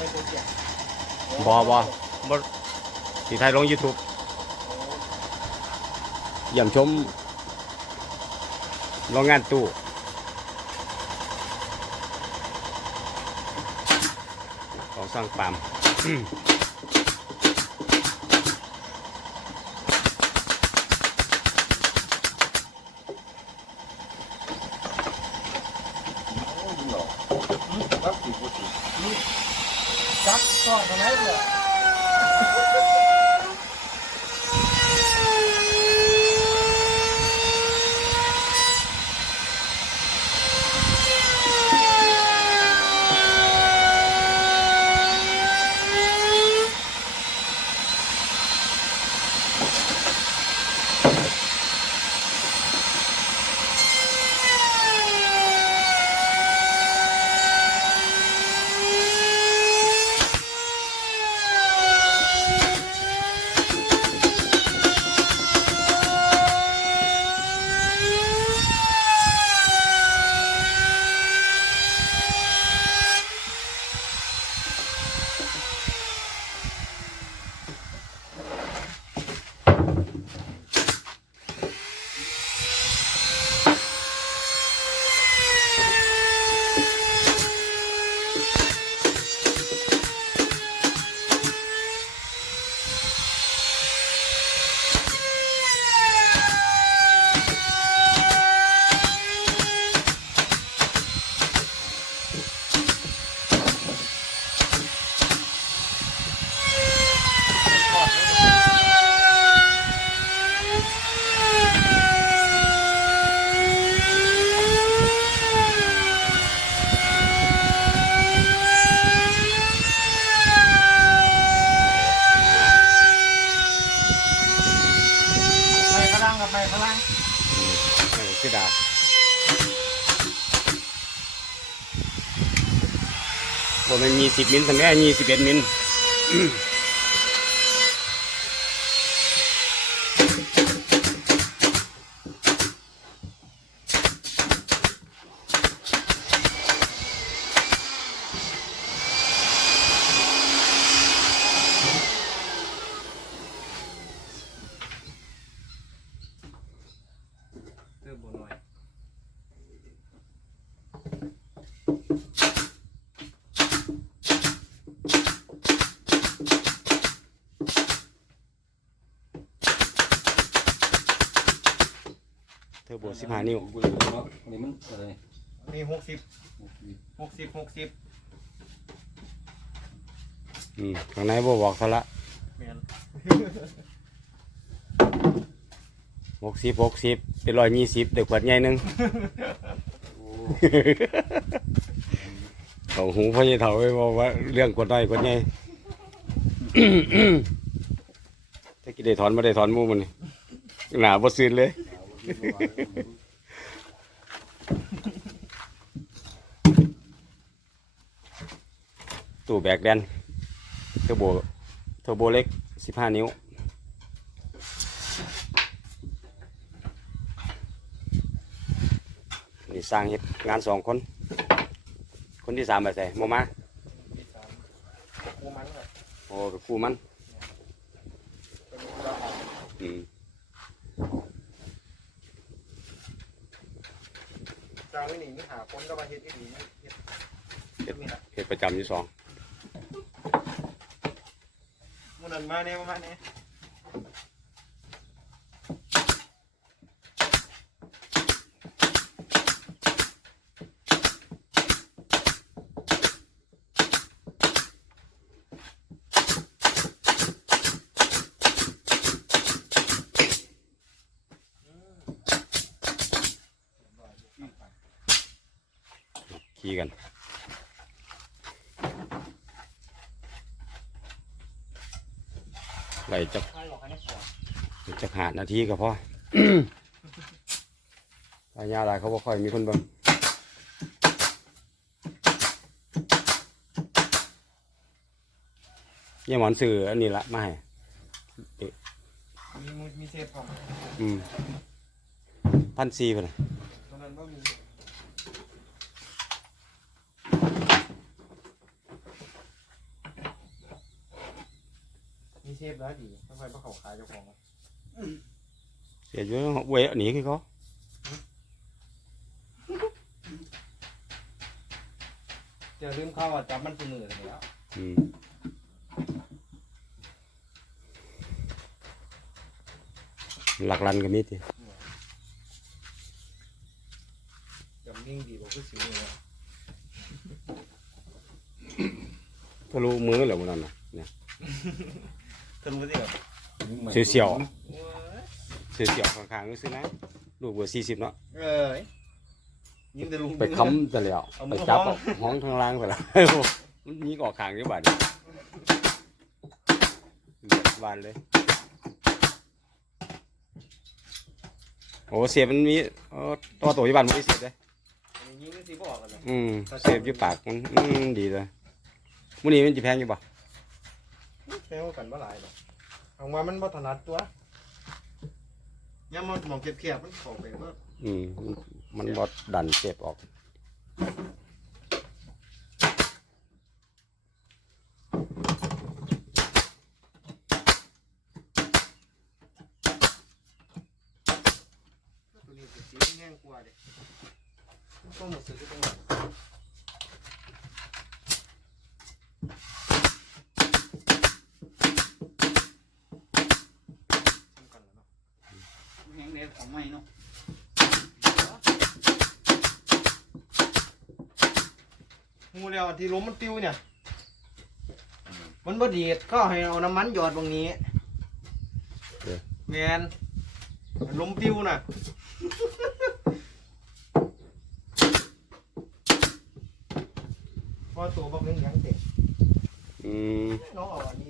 ในโปรเจกต์บอบอบสีไทยลง YouTube เยี่ยมชมโรงงานตู้ของสร้างปาล์มจับก่อนตร งนั้นเบ่แมันมีสิบมิลทำไมมีสิบเอ็ดมิลเติมบัวน้อย อร์โบสิบห้านิ้วนี่มันอะไรนี่หกสิบหกสิบหกสิบอืมข้างในบ่บอกเขาละเมียนหกสิบหกสิบเป็นร้อยยี่สิบเด็กขวดใหญ่หนึงเขาหูพ่อใหญ่เถาไปบอกว่า เรื่องกวดน้อยกวดใหญ่ถ้ากินได้ถอนไม่ได้ถอนหมูมันนี่หนาบ่ซื่นเลย ตู้แบกแดนเทอร์โบเทอร์โบเล็กสิบห้านิ้ว นี่สร้างเฮ็ดงานสองคน คนที่สามไปใส่โมมาที่สามกูมันโอ้กับครูมันอืม จางไม่หนีไม่หาคนก็มาเฮ็ดที่หนีเฮ็ดเฮ็ดนี่แหละเฮ็ดประจำอยู่สองมันนั่นมาเนี่ยมาเนี่ย ขี่กัน ไหลจักใช่หรอกให้สวยจักหานาทีก็พอพายาหลายเขาบ่ค่อยมีคนเบิ่งเนี่ยหมอนสื่ออันนี้ละมาให้มีมือมีเศษของอืมพันสี่พุ่นน่ะตรงนั้นก็มี เชฟแล้วดีต้องไปประเขาขายเจ้าของเสียอยู่เวยหนีคือเขาจะลืมเข้าว่าจับมันเสนอเลยแล้วอืมหลักลันก็มีทีจับนิ่งดีกว่าคือสิวเนี่ยทะลุมือเหรอมันนั่นน่ะเนี่ย ทะลุสิครับเสียวโอ้ยๆเสียวๆข้างๆก็ซื้อนะลูกเบอร์สี่สิบเนาะเอ้ยยิงแต่ลุงไปค้ำแต่แล้วเอามืไปอจับห้องห้องทางล่างไปแล้วมันยิงออกข้างนี้บาดเลือดบานเลยโอ้เสียบมันมีเออตัวตัวที่บ้านมันไม่เสียบเลยยิงสิบอกกันเลยอืมเสียบอยู่ปากมันอืมดีเลยมื้อนี้มันจะแพงอยู่ป่ะ แค่ว่ากันว่าหลายหรอกเอามามันบ่ถนัดตัวย่ามันมองเก็บๆมันเข้าไปว่าอืมมันบดดันเจ็บออก ตัวนี้สีแห้งกว่าเด็ต้องหมดซื้อตรงไหนทำกันแล้วเนาะ แห้ง เด็ดของใหม่เนาะงูเดียวที่ล้มมันติ้วเนี่ย มันบ่ดีดก็ให้เอาน้ำมันหยอดตรงนี้แมนมันล้มติ้วน่ะ พอตัวบักเลี้ยงยังเด็กอืมน้องเอาอันนี้